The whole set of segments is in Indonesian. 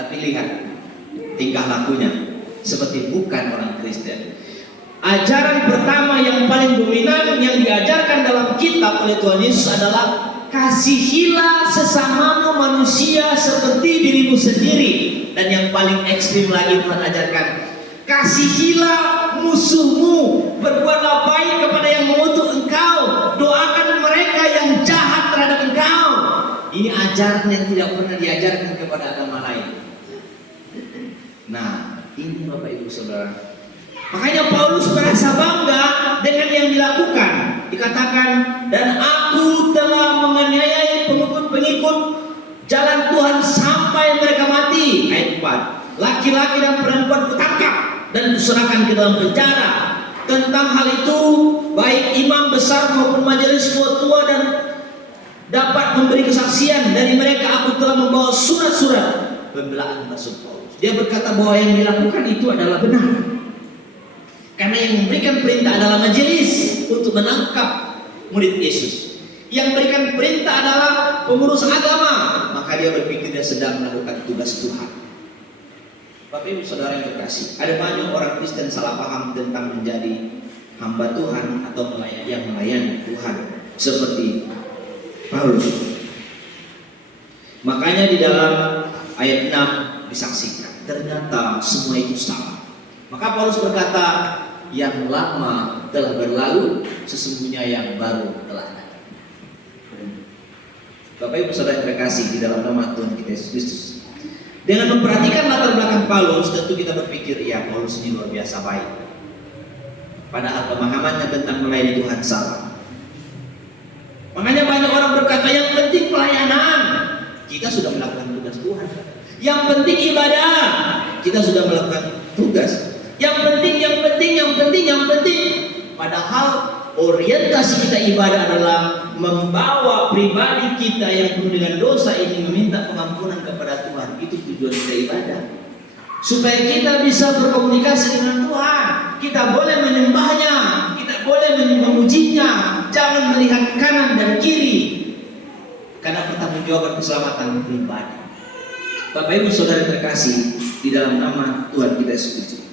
tapi lihat tingkah lakunya seperti bukan orang Kristen. Ajaran pertama yang paling dominan yang diajarkan dalam kitab oleh Tuhan Yesus adalah kasihilah sesamamu manusia seperti dirimu sendiri. Dan yang paling ekstrim lagi Tuhan ajarkan, kasihilah musuhmu, berbuatlah baik kepada yang mengutuk engkau, doakan mereka yang jahat terhadap engkau. Ini ajaran yang tidak pernah diajarkan kepada agama lain. Nah, ini Bapak Ibu Saudara. Makanya Paulus merasa bangga dengan yang dilakukan. Dikatakan, dan aku telah menganiayai pengikut-pengikut jalan Tuhan sampai mereka mati. Ayat 4. Laki-laki dan perempuan kutangkap dan kuserahkan ke dalam penjara. Tentang hal itu, baik imam besar maupun majelis tua-tua dan dapat memberi kesaksian. Dari mereka aku telah membawa surat-surat pembelaan Rasul Paulus. Dia berkata bahwa yang dilakukan itu adalah benar. Karena yang memberikan perintah adalah majelis untuk menangkap murid Yesus. Yang memberikan perintah adalah pengurus agama. Maka dia berpikir dia sedang melakukan tugas Tuhan. Bapak Ibu Saudara yang terkasih, ada banyak orang Kristen salah paham tentang menjadi hamba Tuhan atau yang melayani Tuhan seperti Paulus. Makanya di dalam ayat 6 disaksikan, ternyata semua itu salah. Maka Paulus berkata, yang lama telah berlalu, sesungguhnya yang baru telah datang. Bapak Ibu Saudara yang terkasih di dalam nama Tuhan kita Yesus Kristus. Dengan memperhatikan latar belakang Paulus, tentu kita berpikir, ya Paulus ini luar biasa baik. Padahal pemahamannya tentang melayani Tuhan salah. Makanya banyak orang berkata, yang penting pelayanan. Kita sudah melakukan tugas Tuhan. Yang penting ibadah. Kita sudah melakukan tugas. Yang penting. Padahal orientasi kita ibadah adalah membawa pribadi kita yang penuh dengan dosa ini meminta pengampunan kepada Tuhan. Itu tujuan kita ibadah. Supaya kita bisa berkomunikasi dengan Tuhan. Kita boleh menyembahnya, kita boleh memujinya. Jangan melihat kanan dan kiri. Karena pertanggungjawaban keselamatan pribadi. Bapak Ibu Saudara terkasih di dalam nama Tuhan kita Yesus Kristus.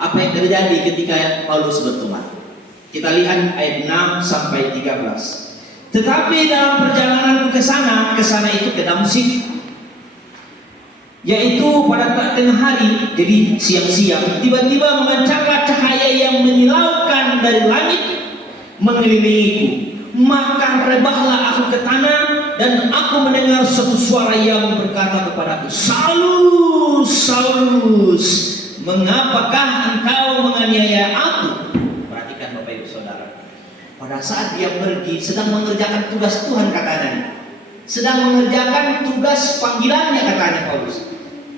Apa yang terjadi ketika Paulus bertobat? Kita lihat ayat 6 sampai 13. Tetapi dalam perjalanan ke sana itu ke Damsyik, yaitu pada tengah hari, jadi siang-siang, tiba-tiba memancarlah cahaya yang menyilaukan dari langit mengelilingiku. Maka rebahlah aku ke tanah dan aku mendengar suatu suara yang berkata kepadaku, Saulus, Saulus, mengapakah engkau menganiaya aku? Perhatikan Bapak Ibu Saudara. Pada saat dia pergi sedang mengerjakan tugas Tuhan katanya. Sedang mengerjakan tugas panggilannya katanya Paulus.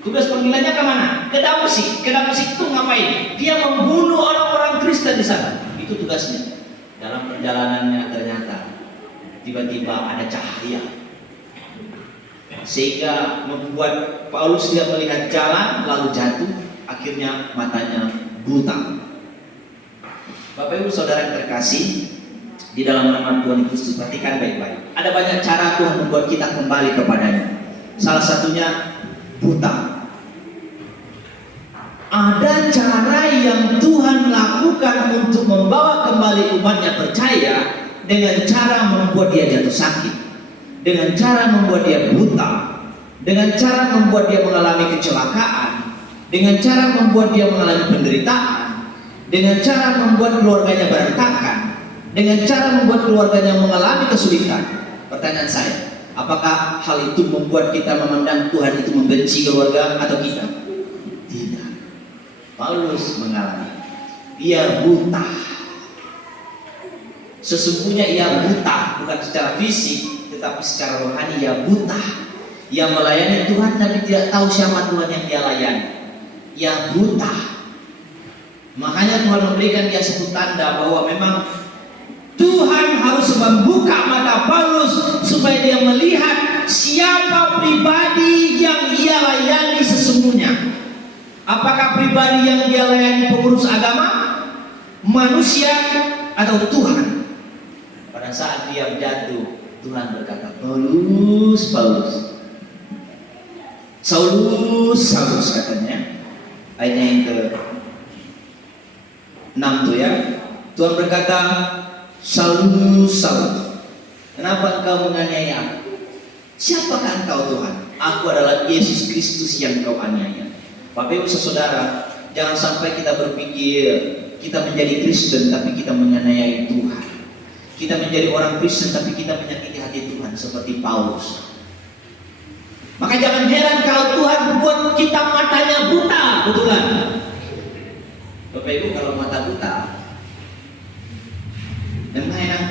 Tugas panggilannya kemana? Ke Damsyik. Ke Damsyik itu ngapain? Dia membunuh orang-orang Kristen di sana. Itu tugasnya. Dalam perjalanannya ternyata tiba-tiba ada cahaya. Sehingga membuat Paulus tidak melihat jalan lalu jatuh. Akhirnya matanya buta. Bapak Ibu Saudara yang terkasih di dalam nama Tuhan Yesus, perhatikan baik-baik. Ada banyak cara Tuhan membuat kita kembali kepadanya. Salah satunya buta. Ada cara yang Tuhan lakukan untuk membawa kembali umatnya percaya dengan cara membuat dia jatuh sakit, dengan cara membuat dia buta, dengan cara membuat dia mengalami kecelakaan, dengan cara membuat dia mengalami penderitaan, dengan cara membuat keluarganya berantakan, dengan cara membuat keluarganya mengalami kesulitan. Pertanyaan saya, apakah hal itu membuat kita memandang Tuhan itu membenci keluarga atau kita? Tidak. Paulus mengalami. Ia buta. Sesungguhnya ia buta, bukan secara fisik, tetapi secara rohani ia buta. Ia melayani Tuhan tapi tidak tahu siapa Tuhan yang dia layani. Ia buta. Makanya Tuhan memberikan dia satu tanda bahwa memang Tuhan harus membuka mata Paulus supaya dia melihat siapa pribadi yang ia layani sesungguhnya. Apakah pribadi yang dia layani pengurus agama, manusia, atau Tuhan? Pada saat dia jatuh, Tuhan berkata, Paulus, Paulus, Saulus, Saulus katanya. Ayatnya yang ke-6 tuh ya. Tuhan berkata, Saulus, Saulus, kenapa engkau menganiaya aku? Siapakah engkau Tuhan? Aku adalah Yesus Kristus yang kau aniaya. Bapak Ibu Saudara, jangan sampai kita berpikir kita menjadi Kristen tapi kita menganiayai Tuhan. Kita menjadi orang Kristen tapi kita menyakiti hati Tuhan seperti Paulus. Maka jangan heran kalau Tuhan buat kita matanya buta, betul kan? Bapak Ibu, kalau mata buta, enak.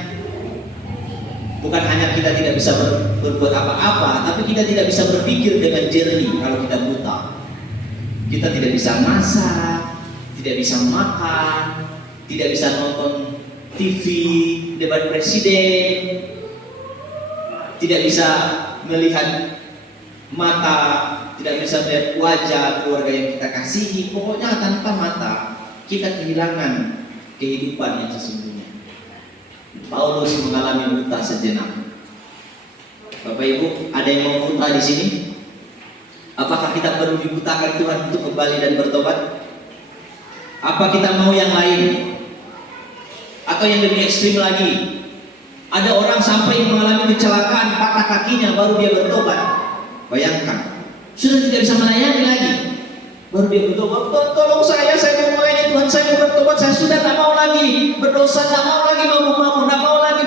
Bukan hanya kita tidak bisa berbuat apa-apa, tapi kita tidak bisa berpikir dengan jernih kalau kita buta. Kita tidak bisa masak, tidak bisa makan, tidak bisa nonton TV, debat presiden, tidak bisa melihat mata, tidak bisa melihat wajah keluarga yang kita kasihi. Pokoknya tanpa mata kita kehilangan kehidupan yang sesungguhnya. Paulus mengalami buta sejenak. Bapak Ibu, ada yang mau buta di sini? Apakah kita perlu dibutakan Tuhan untuk kembali dan bertobat? Apa kita mau yang lain? Atau yang lebih ekstrim lagi? Ada orang sampai mengalami kecelakaan, patah kakinya baru dia bertobat. Bayangkan, sudah tidak bisa melayani lagi, baru dia bertobat. Tolong saya mau melayani Tuhan, saya mau bertobat, saya sudah tak mau lagi berdosa, tak mau lagi mabuk-mabuk, tak mau lagi